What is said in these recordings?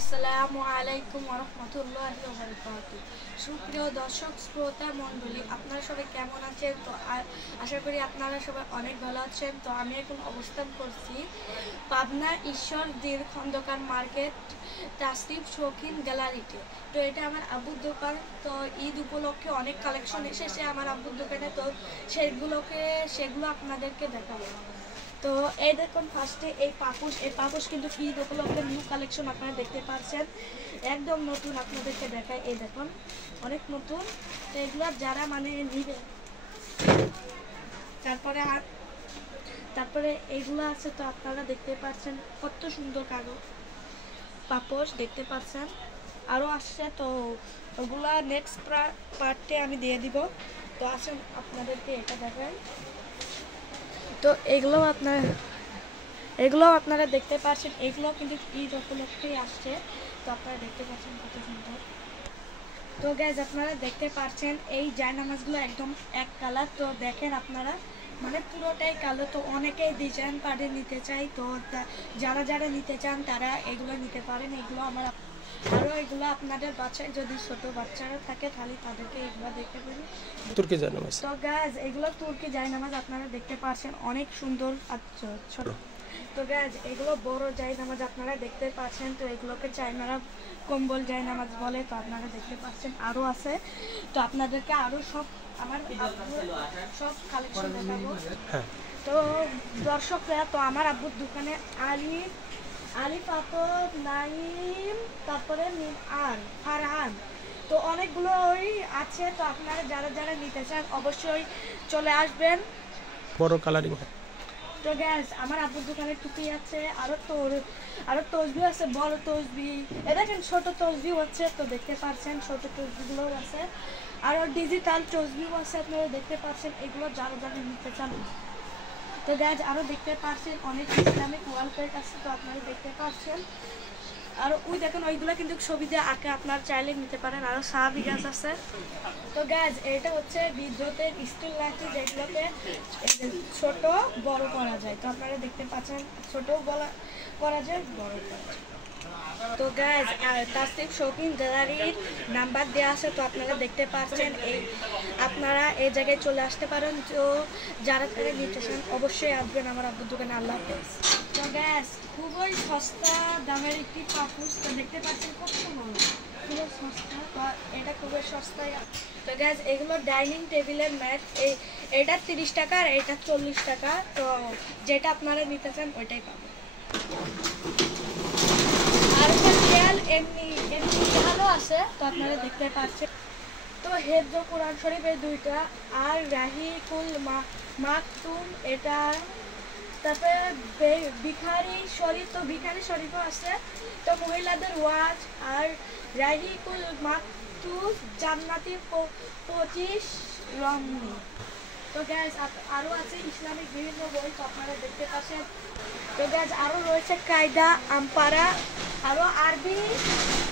আসসালামু আলাইকুম ওয়া রাহমাতুল্লাহি ওয়া বারাকাতুহু। সুপ্রিয় দর্শক শ্রোতা মণ্ডলী, আপনারা সবাই কেমন আছেন? তো আশা করি আপনারা সবাই অনেক ভালো আছেন। তো আমি এখন অবস্থান করছি পাবনা ঈশ্বরদীর খন্দকার মার্কেট তাসরিফ শৌখিন গ্যালারিতে। তো এটা আমার আব্বুর দোকান। তো ঈদ উপলক্ষে অনেক কালেকশন এসেছে আমার আব্বুর দোকানে। তো সেগুলো আপনাদেরকে দেখাবো। তো এই দেখুন, ফার্স্টে এই পাপোশ কিন্তু ঈদ উপলক্ষে নিউ কালেকশন আপনারা দেখতে পাচ্ছেন, একদম নতুন। আপনাদেরকে দেখায়, এই দেখুন অনেক নতুন। তো এগুলো যারা নিবে, তারপরে এইগুলো আছে। তো আপনারা দেখতে পাচ্ছেন কত সুন্দর পাপোশ দেখতে পাচ্ছেন, আরও আসছে। তো ওগুলা নেক্সট পার্টে আমি দিয়ে দিব। তো আসেন আপনাদেরকে এটা দেখাই। তো এগুলো আপনারা দেখতে পাচ্ছেন, এগুলো কিন্তু ঈদ উপলক্ষেই আসছে। তো আপনারা দেখতে পাচ্ছেন কত সুন্দর। তো গাইজ, আপনারা দেখতে পাচ্ছেন এই জায়নামাজগুলো একদম এক কালার। তো দেখেন আপনারা, পুরোটাই কালো। তো অনেকেই ডিজাইন পাড়ে নিতে চাই। তো যারা নিতে চান তারা এগুলো নিতে পারেন। এগুলো এগুলো আপনাদের বাচ্চায় যদি ছোট বাচ্চারা থাকে তাহলে তাদেরকে এগুলো দেখতে পারেন। তুর্কি জায়নামাজ। তো গাইজ, এগুলো তুর্কি জায়নামাজ আপনারা দেখতে পাচ্ছেন, অনেক সুন্দর। আচ্ছা ছোট। তো গাইজ, এগুলো বড় জায়নামাজ আপনারা দেখতে পাচ্ছেন। তো এগুলোকে চাইনারা কম্বল জায়নামাজ বলে। তো আপনারা দেখতে পাচ্ছেন আরও আছে। তো আপনাদেরকে আরও সব কালেকশন দেখাবো। তো দর্শকরা, তো আমার আব্বুর দোকানে আলী পাথর, নাইম, তারপরে আর ফারহান, তো অনেকগুলো আছে। তো আপনারা যারা নিতে চান অবশ্যই চলে আসবেন। বড় কালারিং। তো গ্যাস, আমার আব্বুর দোকানে টুপি আছে, আরো তসবি আছে, বড় তসবি। এ দেখেন ছোট তসবিও আছে। তো দেখতে পাচ্ছেন ছোট তসবিগুলোও আছে, আরো ডিজিটাল তসবিও আছে। আপনারা দেখতে পাচ্ছেন এগুলো যারা নিতে চান। তো গ্যাস, আরো দেখতে পাচ্ছেন অনেক ইসলামিক ওয়ালপেট আছে। তো আপনারা দেখতে পাচ্ছেন, আর ওই দেখেন ওইগুলো কিন্তু ছবি দিয়ে আঁকে, আপনার চাইলে নিতে পারেন। আরো সাহাবি গাছ আছে। তো গাছ, এটা হচ্ছে বিদ্যুতের স্টিল লাঠি, যেগুলোতে ছোট বড় করা যায়। তো আপনারা দেখতে পাচ্ছেন ছোট করা যায়, বড় করা যায়। তো গাইজ, তাসরিফ শৌখিন গ্যালারির নাম্বার দেওয়া আছে। তো আপনারা দেখতে পাচ্ছেন, আপনারা এই জায়গায় চলে আসতে পারেন। তো যারা নিতে চান অবশ্যই আসবেন আমার আব্বুর দোকানে। আল্লাহ হাফেজ। তো গ্যাস, খুবই সস্তা দামের একটি পাপোশ। তো দেখতে পাচ্ছেন কত ভালো, খুবই সস্তা। তো এটা খুবই সস্তায়। তো গ্যাস, এগুলো ডাইনিং টেবিলের ম্যাট। এটা 30 টাকা আর এটা 40 টাকা। তো যেটা আপনারা নিতে চান ওইটাই পাবেন। আর এমনি ভালো আছে। তো আপনারা দেখতে পাচ্ছেন। তো হেফজ কোরআন শরীফ এই দুইটা, আর রাহিকুল মাকতুম এটা, তারপরে ভিখারি শরীফ। তো ভিখারি শরীফও আছে। তো মহিলাদের ওয়াজ আর রাহিকুল মাকতুম জান্নাতি 25 রমনি। তো গ্যাস, আরও আছে ইসলামিক বিভিন্ন বই। তো আপনারা দেখতে পাচ্ছেন। তো গ্যাস, আরও রয়েছে কায়দা, আমপারা, আরও আরবি,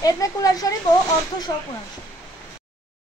এমনি কোরআন শরীফ ও অর্থ সহ কোরআন শরীফ।